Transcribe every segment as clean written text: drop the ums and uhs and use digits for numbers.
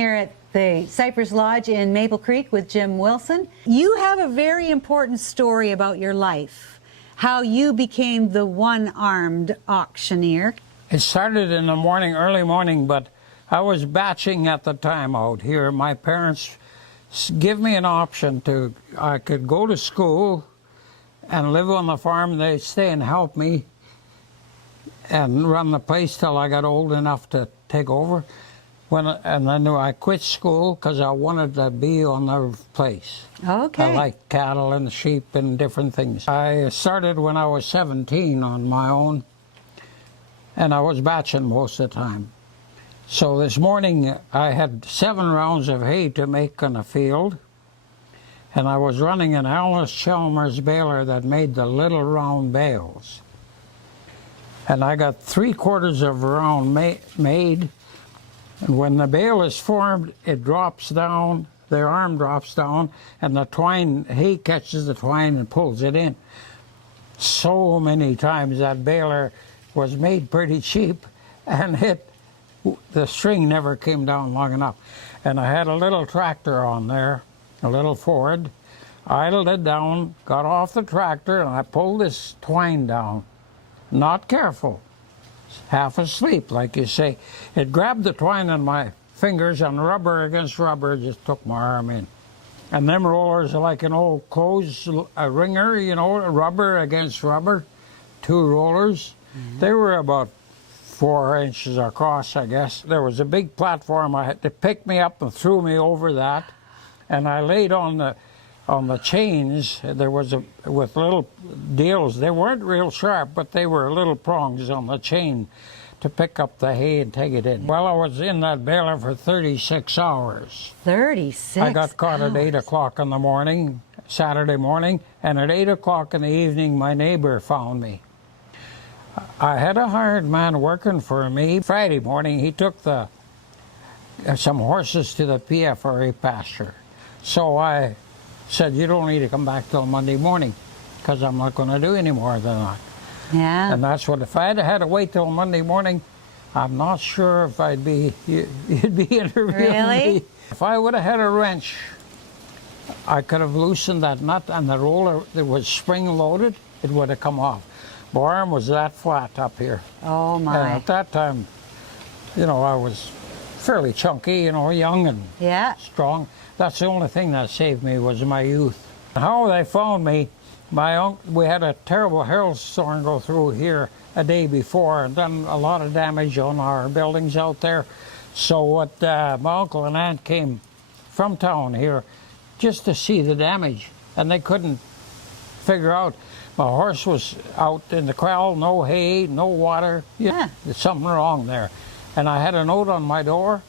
here at the Cypress Lodge in Maple Creek with Jim Wilson. You have a very important story about your life, how you became the one-armed auctioneer. It started in the morning, early morning, but I was batching at the time out here. My parents give me an option to, I could go to school and live on the farm. They stay and help me and run the place till I got old enough to take over. And then I quit school because I wanted to be on the place. Okay. I like cattle and sheep and different things. I started when I was 17 on my own, and I was batching most of the time. So this morning I had 7 rounds of hay to make on the field, and I was running an Chalmers baler that made the little round bales. And I got 3/4 of a round made. And when the bale is formed, it drops down, the arm drops down, and the twine, hay catches the twine and pulls it in. So many times that baler was made pretty cheap, and the string never came down long enough. And I had a little tractor on there, a little Ford, idled it down, got off the tractor, and I pulled this twine down. Not careful. Half asleep, like you say. It grabbed the twine in my fingers, and rubber against rubber just took my arm in. And them rollers are like an old clothes wringer, you know, rubber against rubber, 2 rollers. They were about 4 inches across, I guess. There was a big platform. I had to pick me up and threw me over that, and I laid on the chains. There was with little deals. They weren't real sharp, but they were little prongs on the chain to pick up the hay and take it in. Well, I was in that baler for 36 hours. 36 I got caught hours. at 8 o'clock in the morning, Saturday morning, and at 8 o'clock in the evening, my neighbor found me. I had a hired man working for me. Friday morning, he took some horses to the PFRA pasture. So I said, you don't need to come back till Monday morning, because I'm not going to do any more than that. Yeah. And that's what, if I had to wait till Monday morning, I'm not sure if you'd be interviewing Really? me. If I would have had a wrench, I could have loosened that nut, and the roller that was spring-loaded, it would have come off. My arm was that flat up here. Oh, my. And at that time, you know, I was fairly chunky, you know, young and strong. That's the only thing that saved me was my youth. How they found me, we had a terrible hailstorm go through here a day before and done a lot of damage on our buildings out there. So my uncle and aunt came from town here just to see the damage, and they couldn't figure out. My horse was out in the corral, no hay, no water. There's something wrong there. And I had a note on my door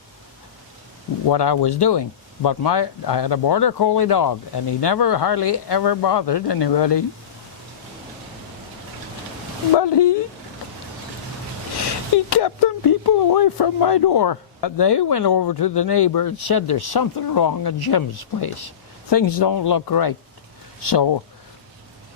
what I was doing. But I had a border collie dog, and he never hardly ever bothered anybody. But he kept them people away from my door. They went over to the neighbor and said, there's something wrong at Jim's place. Things don't look right. So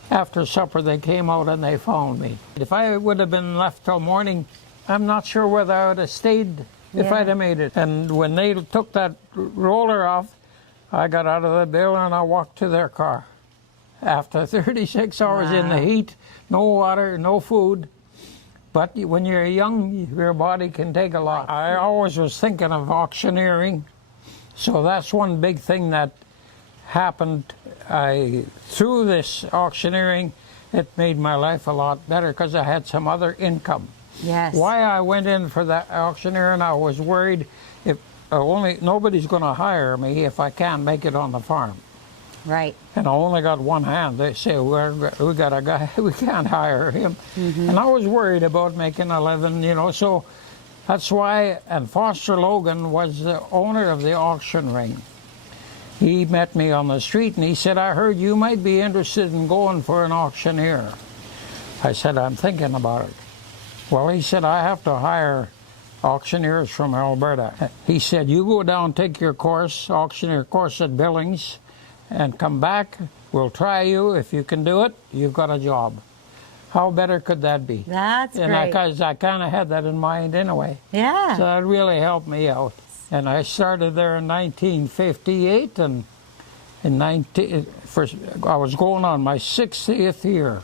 after supper, they came out and they found me. If I would have been left till morning, I'm not sure whether I would have stayed if I'd have made it. And when they took that roller off, I got out of the baler and I walked to their car. After 36 hours in the heat, no water, no food. But when you're young, your body can take a lot. I always was thinking of auctioneering. So that's one big thing that happened. Through this auctioneering, it made my life a lot better because I had some other income. Yes. Why I went in for that auctioneering, I was worried if nobody's going to hire me if I can't make it on the farm. Right. And I only got one hand. They say, we got a guy, we can't hire him. And I was worried about making a living, you know, so that's why, and Foster Logan was the owner of the auction ring. He met me on the street and he said, I heard you might be interested in going for an auctioneer. I said, I'm thinking about it. Well, he said, I have to hire auctioneers from Alberta. He said, you go down, take your course, auctioneer course at Billings, and come back. We'll try you. If you can do it, you've got a job. How better could that be? That's great. And I kind of had that in mind anyway. Yeah. So that really helped me out. And I started there in 1958, and I was going on my 60th year.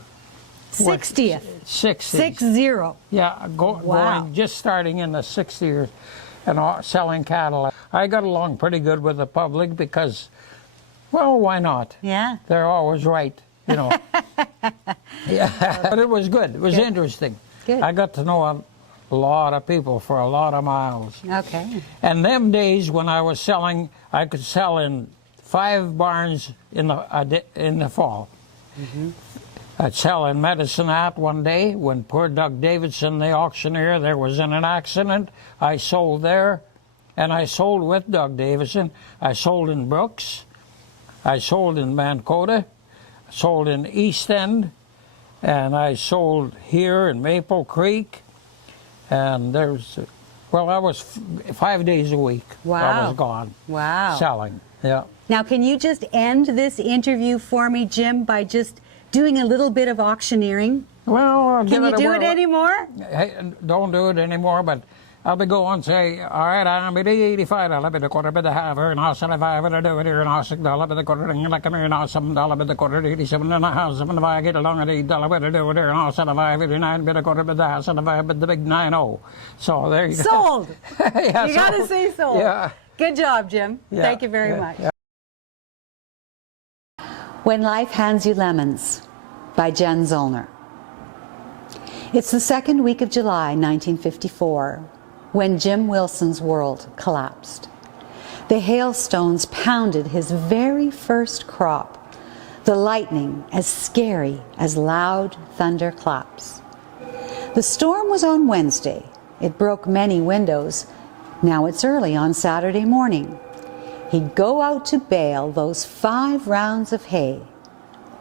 60th. 60. 60. Yeah, Wow. going, just starting in the 60 years and selling cattle. I got along pretty good with the public because, well, why not? Yeah. They're always right, you know. Yeah, but it was good. It was interesting. Good. I got to know a lot of people for a lot of miles. Okay. And them days when I was selling, I could sell in 5 barns in the fall. Mm-hmm. I'd sell in Medicine Hat one day when poor Doug Davidson, the auctioneer, there was in an accident. I sold there, and I sold with Doug Davidson. I sold in Brooks. I sold in Mancota. Sold in East End. And I sold here in Maple Creek. And there's, well, I was 5 days a week. Wow. I was gone. Wow. Selling, yeah. Now, can you just end this interview for me, Jim, by just doing a little bit of auctioneering? Well, I'll Can you do it anymore? Hey, don't do it anymore, but I'll be going and say, all right, I'm at 85, I'll be the quarter bit of half, and I'll say if I ever do it here, and I'll say, I'll be the quarter, and like I'm here, and I'll say, I'll be the quarter, 87 and a half, and if I get along at 8, I'll be do it here, and I'll say, if I have 89, be the quarter bit of half, and if I have the big 9-0. So there you go. Sold. Yeah, You got to say sold. Yeah. Good job, Jim. Yeah, Thank you very yeah, much. yeah. When Life Hands You Lemons by Jen Zollner. It's the second week of July, 1954, when Jim Wilson's world collapsed. The hailstones pounded his very first crop, the lightning as scary as loud thunder claps. The storm was on Wednesday. It broke many windows. Now it's early on Saturday morning. He'd go out to bale those 5 rounds of hay.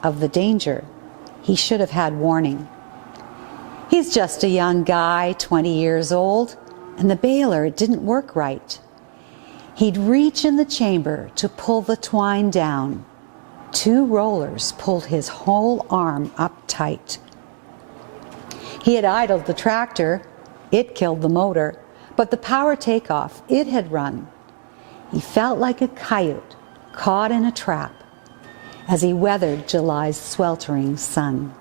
Of the danger, he should have had warning. He's just a young guy, 20 years old, and the baler didn't work right. He'd reach in the chamber to pull the twine down. 2 rollers pulled his whole arm up tight. He had idled the tractor. It killed the motor, but the power takeoff, it had run. He felt like a coyote caught in a trap as he weathered July's sweltering sun.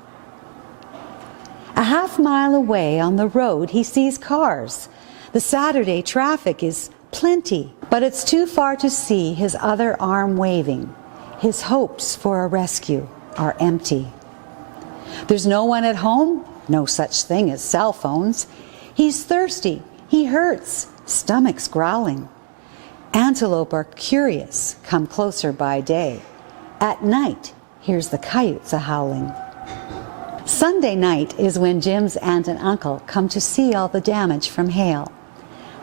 A half-mile away on the road, he sees cars. The Saturday traffic is plenty, but it's too far to see his other arm waving. His hopes for a rescue are empty. There's no one at home, no such thing as cell phones. He's thirsty, he hurts, stomach's growling. Antelope are curious, come closer by day. At night, here's the coyotes a-howling. Sunday night is when Jim's aunt and uncle come to see all the damage from hail.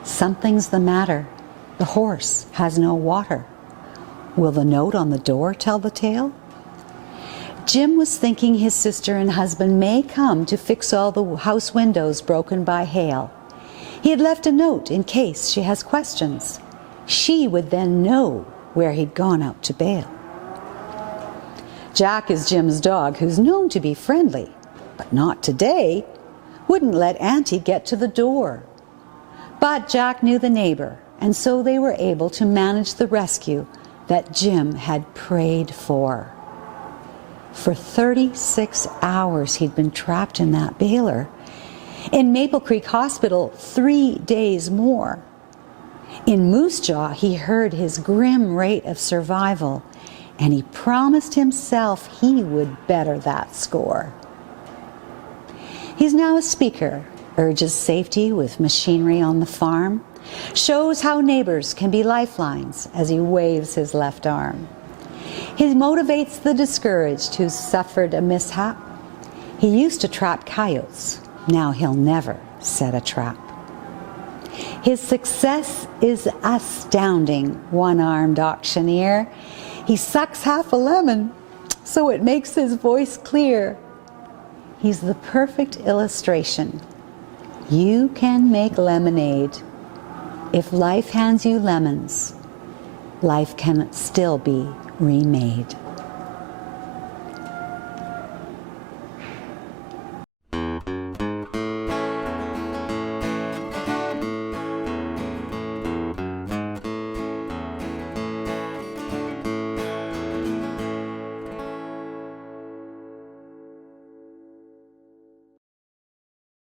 Something's the matter. The horse has no water. Will the note on the door tell the tale? Jim was thinking his sister and husband may come to fix all the house windows broken by hail. He had left a note in case she has questions. She would then know where he'd gone out to bail. Jack is Jim's dog, who's known to be friendly, but not today. Wouldn't let Auntie get to the door. But Jack knew the neighbor, and so they were able to manage the rescue that Jim had prayed for. For 36 hours he'd been trapped in that baler. In Maple Creek Hospital, 3 days more. In Moose Jaw, he heard his grim rate of survival, and he promised himself he would better that score. He's now a speaker, urges safety with machinery on the farm, shows how neighbors can be lifelines as he waves his left arm. He motivates the discouraged who's suffered a mishap. He used to trap coyotes. Now he'll never set a trap. His success is astounding, one-armed auctioneer. He sucks half a lemon, so it makes his voice clear. He's the perfect illustration. You can make lemonade. If life hands you lemons, life can still be remade.